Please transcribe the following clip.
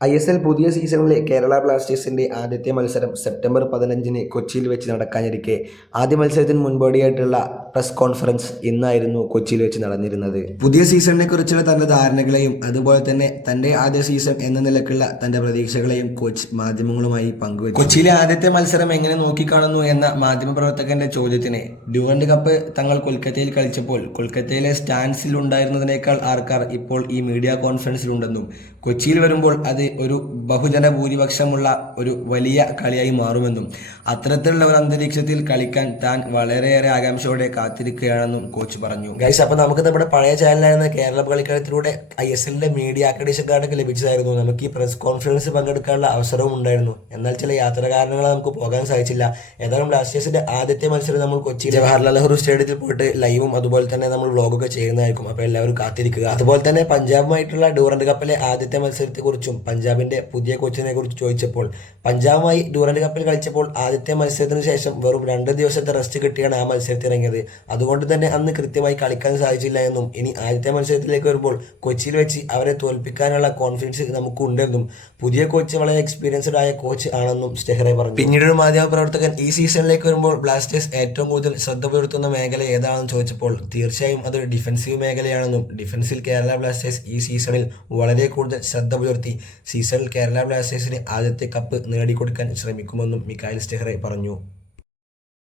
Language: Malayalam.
ഐ എസ് എൽ പുതിയ സീസണിലെ കേരള ബ്ലാസ്റ്റേഴ്സിന്റെ ആദ്യത്തെ മത്സരം സെപ്റ്റംബർ പതിനഞ്ചിന് കൊച്ചിയിൽ വെച്ച് നടക്കാനിരിക്കെ. ആദ്യ മത്സരത്തിന് മുൻപോടിയായിട്ടുള്ള പ്രസ് കോൺഫറൻസ് ഇന്നായിരുന്നു കൊച്ചിയിൽ വെച്ച് നടന്നിരുന്നത്. പുതിയ സീസണിനെ കുറിച്ചുള്ള തന്റെ ധാരണകളെയും അതുപോലെ തന്നെ തന്റെ ആദ്യ സീസൺ എന്ന നിലക്കുള്ള തന്റെ പ്രതീക്ഷകളെയും കോച്ച് മാധ്യമങ്ങളുമായി പങ്കുവച്ചു. കൊച്ചിയിലെ ആദ്യത്തെ മത്സരം എങ്ങനെ നോക്കിക്കാണുന്നു എന്ന മാധ്യമപ്രവർത്തകന്റെ ചോദ്യത്തിന് ഡ്യൂറന്റ് കപ്പ് തങ്ങൾ കൊൽക്കത്തയിൽ കളിച്ചപ്പോൾ കൊൽക്കത്തയിലെ സ്റ്റാൻസിൽ ഉണ്ടായിരുന്നതിനേക്കാൾ ആൾക്കാർ ഇപ്പോൾ ഈ മീഡിയ കോൺഫറൻസിലുണ്ടെന്നും കൊച്ചിയിൽ വരുമ്പോൾ അത് ഒരു ബഹുജന ഭൂരിപക്ഷമുള്ള ഒരു വലിയ കളിയായി മാറുമെന്നും അത്തരത്തിലുള്ള ഒരു അന്തരീക്ഷത്തിൽ കളിക്കാൻ താൻ വളരെയേറെ ആകാംക്ഷയോടെ കാത്തിരിക്കുകയാണെന്നും കോച്ച് പറഞ്ഞു. ഗൈസ് അപ്പൊ നമുക്ക് നമ്മുടെ പഴയ ചാനലായിരുന്ന കേരള കളിക്കളത്തിലൂടെ ഐ എസ് എല്ലിന്റെ മീഡിയ അക്രഡീഷൻ കാർഡൊക്കെ ലഭിച്ചതായിരുന്നു. നമുക്ക് ഈ പ്രസ് കോൺഫറൻസ് പങ്കെടുക്കാനുള്ള അവസരവും ഉണ്ടായിരുന്നു. എന്നാൽ ചില യാത്ര കാരണങ്ങളാൽ നമുക്ക് പോകാൻ സാധിച്ചില്ല. ഏതായാലും ബ്ലാസ്റ്റേഴ്സിന്റെ ആദ്യത്തെ മത്സരം നമ്മൾ കൊച്ചി ജവഹർലാൽ നെഹ്റു സ്റ്റേഡിയത്തിൽ പോയിട്ട് ലൈവും അതുപോലെ തന്നെ നമ്മൾ വ്ളോഗൊക്കെ ചെയ്യുന്നതായിരിക്കും. അപ്പോൾ എല്ലാവരും കാത്തിരിക്കുക. അതുപോലെ തന്നെ പഞ്ചാബുമായിട്ടുള്ള ഡൂറന്റ് കപ്പിലെ ആദ്യത്തെ മത്സരത്തെക്കുറിച്ചും പഞ്ചാബിന്റെ പുതിയ കോച്ചിനെ കുറിച്ച് ചോദിച്ചപ്പോൾ പഞ്ചാബുമായി ഡൂറന്റ് കപ്പിൽ കളിച്ചപ്പോൾ ആദ്യത്തെ മത്സരത്തിന് ശേഷം വെറും രണ്ട് ദിവസത്തെ റെസ്റ്റ് കിട്ടിയാണ് ആ മത്സരത്തിൽ ഇറങ്ങിയത് അതുകൊണ്ട് തന്നെ അന്ന് കൃത്യമായി കളിക്കാൻ സാധിച്ചില്ല എന്നും ഇനി ആദ്യത്തെ മത്സരത്തിലേക്ക് വരുമ്പോൾ കൊച്ചിയിൽ വെച്ച് അവരെ തോൽപ്പിക്കാനുള്ള കോൺഫിഡൻസ് നമുക്കുണ്ടെന്നും പുതിയ കോച്ച് വളരെ എക്സ്പീരിയൻസ്ഡ് ആയ കോച്ച് ആണെന്നും സ്റ്റെഹറെ പറഞ്ഞു. പിന്നീട് ഒരു മാധ്യമ പ്രവർത്തകൻ ഈ സീസണിലേക്ക് വരുമ്പോൾ ബ്ലാസ്റ്റേഴ്സ് ഏറ്റവും കൂടുതൽ ശ്രദ്ധ പുലർത്തുന്ന മേഖല ഏതാണെന്ന് ചോദിച്ചപ്പോൾ തീർച്ചയായും അതൊരു ഡിഫൻസീവ് മേഖലയാണെന്നും ഡിഫൻസിൽ കേരള ബ്ലാസ്റ്റേഴ്സ് ഈ സീസണിൽ വളരെ കൂടുതൽ ശ്രദ്ധ പുലർത്തി സീസണിൽ കേരള ബ്ലാസ്റ്റേഴ്സിന് ആദ്യത്തെ കപ്പ് നേടിക്കൊടുക്കാൻ ശ്രമിക്കുമെന്നും മിക്കായൽ സ്റ്റെഹറെ പറഞ്ഞു.